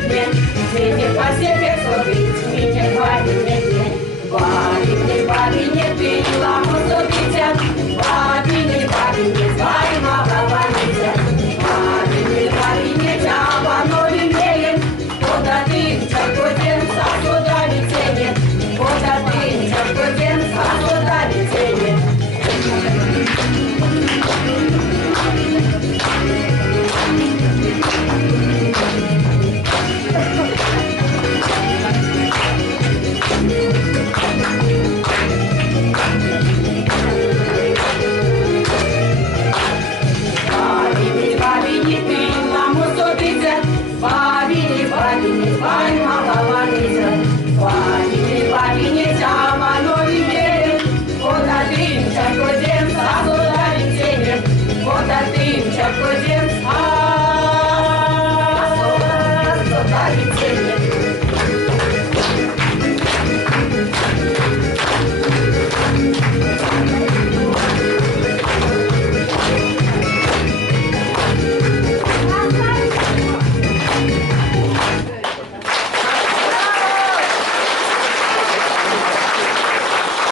dnie, zmienię pasiekę sobie, zmienię bawinie dnie. Bawinie, piła osobicie, bawinie, zwaj mała bawicie. Bawinie, działa nowym wiejem, poda tym, czerwodziem, zasodali cienie, poda tym, czerwodziem, zasodali cienie. Czerwodziem, a so dali cienie.